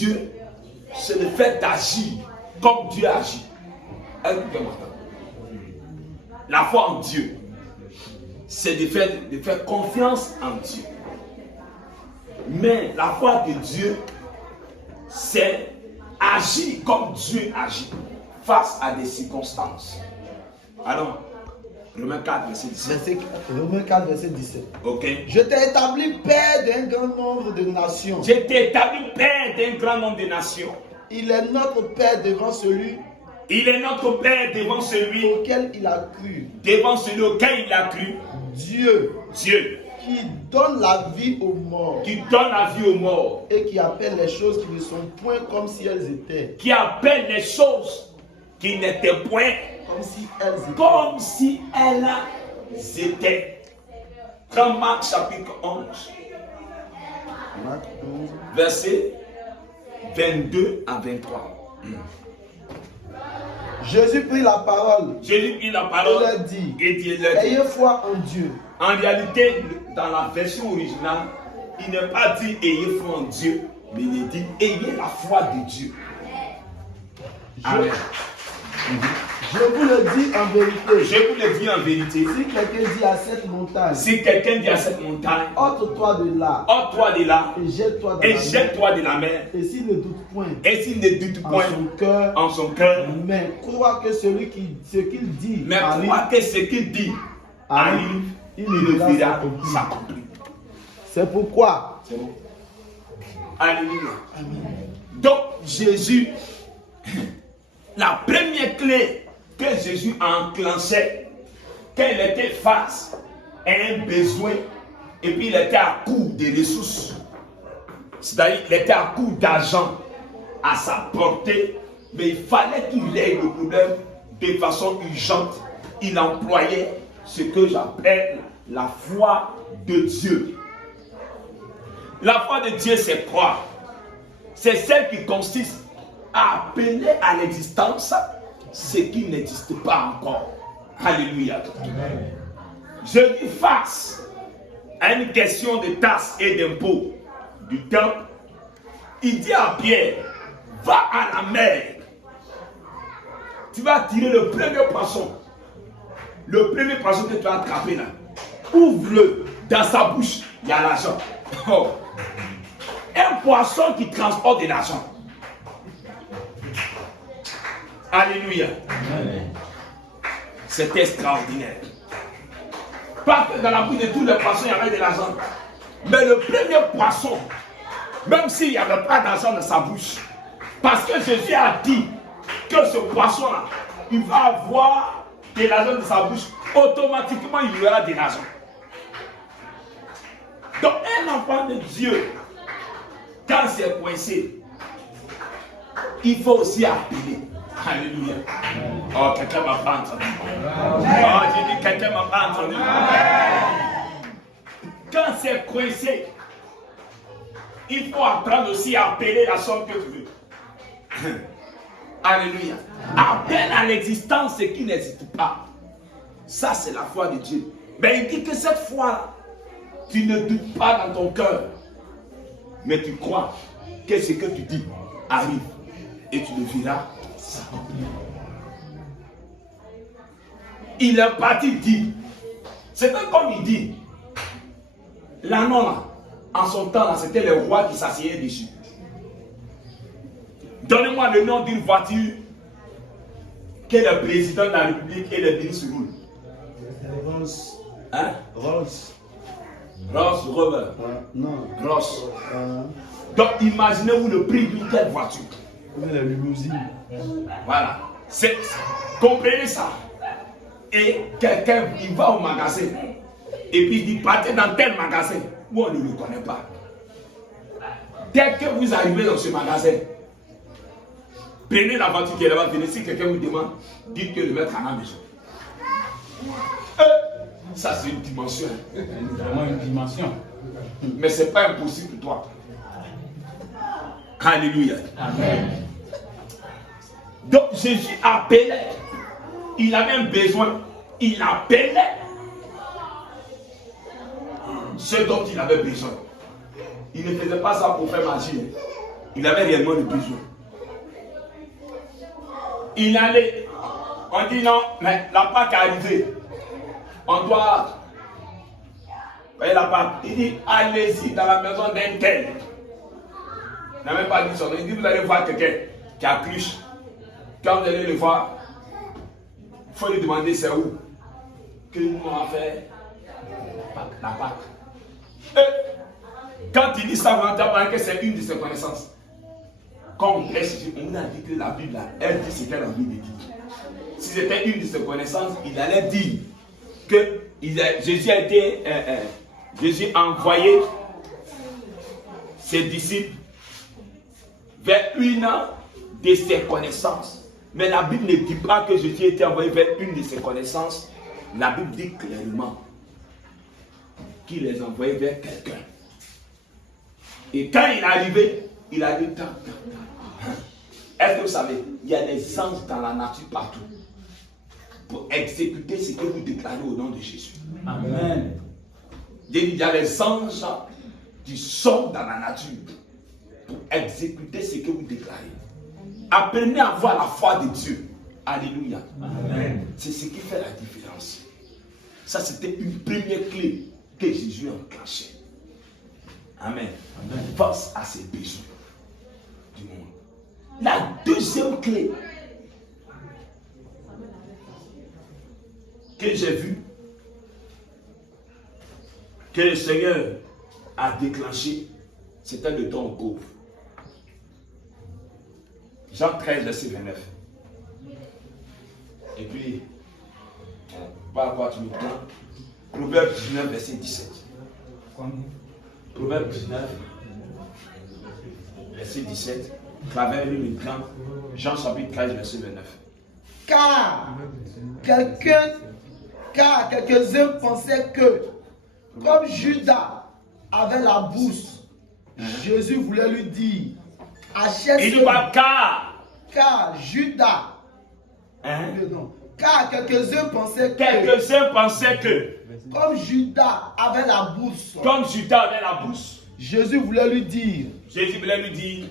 Dieu, c'est le fait d'agir comme Dieu agit. La foi en Dieu, c'est de faire confiance en Dieu. Mais la foi de Dieu, c'est agir comme Dieu agit face à des circonstances. Alors, Romains 4, verset 17. Romains 4, verset 17. Ok. Je t'ai établi père d'un grand nombre de nations. Je t'ai établi père d'un grand nombre de nations. Il est notre père devant celui. Il est notre père devant celui auquel il a cru. Devant celui auquel il a cru. Dieu. Qui donne la vie aux morts. Qui donne la vie aux morts. Et qui appelle les choses qui ne sont point comme si elles étaient. Qui appelle les choses qui n'étaient point comme si elles étaient. Dans Marc chapitre 11. Marc 11. Verset 22 à 23. Jésus prit la parole. Et leur dit, ayez foi en Dieu. En réalité, dans la version originale, il n'est pas dit ayez foi en Dieu, mais il est dit ayez la foi de Dieu. Amen. Je vous le dis en vérité. Je vous le dis en vérité. Si quelqu'un dit à cette montagne. Si quelqu'un dit à cette montagne. Ôte-toi de là. Ôte-toi de là. Et jette-toi de la mer. Et s'il ne doute point. Et s'il ne doute point. En son cœur. Mais crois que ce qu'il dit. Mais crois que ce qu'il dit arrive. Il le verra s'accomplir. C'est pourquoi. C'est bon. Alléluia. Donc Jésus, la première clé que Jésus a enclenchée quand il était face à un besoin et puis il était à court de ressources, c'est-à-dire il était à court d'argent à sa portée, mais il fallait qu'il ait le problème de façon urgente. Il employait ce que j'appelle la foi de Dieu. La foi de Dieu, c'est quoi? C'est celle qui consiste à appeler à l'existence ce qui n'existe pas encore. Alléluia. Amen. Je dis face à une question de taxes et d'impôts du temple, il dit à Pierre, va à la mer. Tu vas tirer le premier poisson. Le premier poisson que tu vas attraper là. Ouvre-le. Dans sa bouche, il y a l'argent. Oh. Un poisson qui transporte de l'argent. Alléluia. C'est extraordinaire. Pas que dans la bouche de tous les poissons, il y avait de l'argent. Mais le premier poisson, même s'il n'y avait pas d'argent dans sa bouche, parce que Jésus a dit que ce poisson-là, il va avoir de l'argent dans sa bouche, automatiquement il y aura de l'argent. Donc un enfant de Dieu, quand c'est coincé, il faut aussi appeler. Alléluia. Oh, quelqu'un m'a pas entendu. Oh, j'ai dit quelqu'un m'a pas entendu. Quand c'est coincé, il faut apprendre aussi à appeler la somme que tu veux. Alléluia. Appelle à l'existence ce qui n'existe pas. Ça, c'est la foi de Dieu. Mais il dit que cette foi-là, tu ne doutes pas dans ton cœur, mais tu crois que ce que tu dis arrive et tu le verras s'accomplir. Il est parti dire, c'est comme il dit, l'anneau là, en son temps là, c'était le roi qui s'asseyait dessus. Donnez-moi le nom d'une voiture que le président de la République et le ministre roulent. Hein? Rolls Rover. Non. Rolls. Donc imaginez-vous le prix d'une telle voiture. La limousine. Voilà. Comprenez ça. Et quelqu'un, il va au magasin. Et puis il dit, partez dans tel magasin où on ne le connaît pas. Dès que vous arrivez dans ce magasin, prenez la voiture qui est là-bas, venez. Si quelqu'un vous demande, dites que le mettre à la maison. Ça, c'est une dimension. C'est vraiment une dimension. Mais ce n'est pas impossible pour toi. Alléluia. Amen. Donc Jésus appelait. Il avait un besoin. Il appelait ce dont il avait besoin. Il ne faisait pas ça pour faire magie. Il avait réellement le besoin. Il allait. On dit non, mais la Pâque est arrivée. On doit. Vous voyez la Pâque. Il dit allez-y dans la maison d'un tel. Il n'a même pas dit son nom. Il dit vous allez voir quelqu'un qui a cruche. Quand vous allez le voir, il faut lui demander c'est où. Que nous on va faire la Pâque. Et quand il dit ça, vous entendez que c'est une de ses connaissances. Quand on prêche, on a dit que la Bible, elle dit ce qu'elle a envie de dire. Si c'était une de ses connaissances, il allait dire que Jésus a envoyé ses disciples vers une de ses connaissances. Mais la Bible ne dit pas que Jésus a été envoyé vers une de ses connaissances. La Bible dit clairement qu'il les envoyait vers quelqu'un. Et quand il est arrivé, il a dit tant. Est-ce que vous savez, il y a des anges dans la nature partout pour exécuter ce que vous déclarez au nom de Jésus. Amen. Il y a des anges qui sont dans la nature pour exécuter ce que vous déclarez. Apprenez à voir la foi de Dieu. Alléluia. Amen. C'est ce qui fait la différence. Ça, c'était une première clé que Jésus a enclenchée. Amen. Amen. Face à ses besoins du monde. La deuxième clé que j'ai vue, que le Seigneur a déclenché, c'était le don aux pauvres. Jean 13, verset 29. Et puis, par quoi tu me prends? Proverbe 19, verset 17. Proverbe 19, verset 17. Travers lui maintenant. Jean chapitre 13, verset 29. Car quelques-uns pensaient que, comme Judas avait la bourse, Jésus voulait lui dire, achète. Il dit pas car Judas. Non. Car quelques-uns pensaient que, comme Judas avait la bourse, la bourse, Jésus voulait lui dire,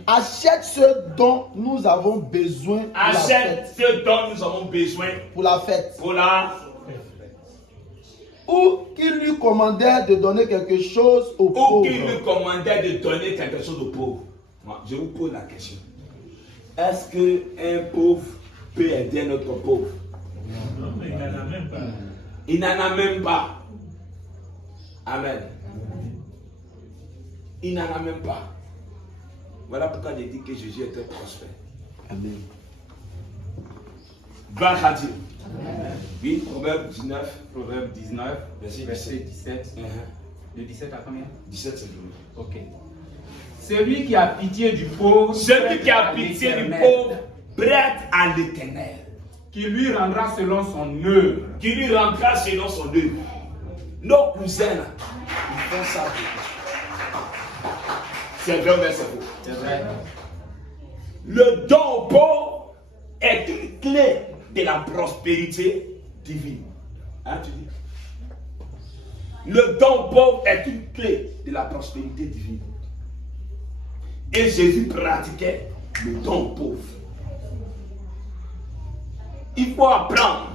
achète ce dont nous avons besoin pour la fête. Ou qu'il lui commandait de donner quelque chose aux pauvres. Moi, je vous pose la question. Est-ce qu'un pauvre peut aider un autre pauvre? Non, mais il n'en a même pas. Il n'en a même pas. Amen. Il n'en a même pas. Voilà pourquoi j'ai dit que Jésus était prospère. Amen. Gloire à Dieu. Amen. Oui, Proverbe 19, Proverbe 19, verset verset 17. De 17 à combien? 17, c'est le Ok. Celui qui a pitié du pauvre, prête à l'Éternel, qui lui rendra selon son œuvre. Nos cousins, là, ils font ça. C'est vrai, mais c'est faux. C'est vrai. Le don aux pauvres est une clé de la prospérité divine. Hein, tu dis? Le don aux pauvres est une clé de la prospérité divine. Et Jésus pratiquait le don aux pauvres. Il faut apprendre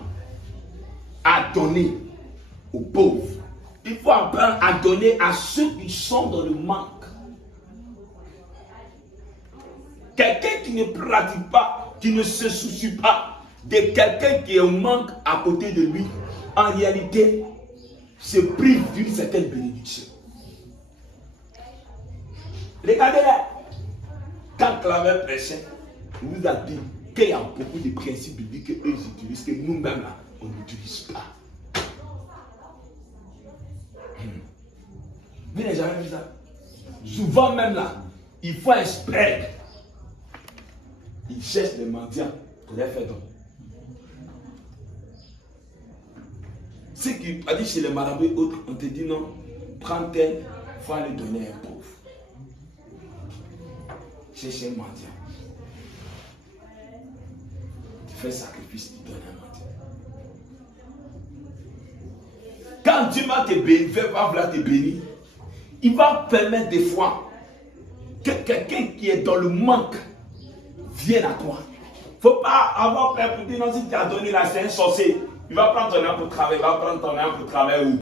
à donner aux pauvres. Il faut apprendre à donner à ceux qui sont dans le manque. Quelqu'un qui ne pratique pas, qui ne se soucie pas de quelqu'un qui est au manque à côté de lui, en réalité, se prive d'une certaine bénédiction. Regardez-là. Quand Claver prêchait, il nous a dit qu'il y a beaucoup de principes bibliques qu'eux utilisent, que nous-mêmes, là, on n'utilise pas. Vous n'avez jamais vu ça? Souvent même là, il faut un spread. Ils cherchent les mendiants pour les faire don. Ce qui a dit chez les marabouts et autres, on te dit non, prends tel, il faut aller donner à un pauvre. Cherche un mendiant. Tu fais sacrifice, tu donnes un mendiant. Quand Dieu va te bénir, va vouloir te bénir, il va permettre des fois que quelqu'un qui est dans le manque vienne à toi. Il ne faut pas avoir peur pour dire non, si tu as donné là, c'est un sorcier. Il va prendre ton arme pour travailler, il va prendre ton arme pour travailler où?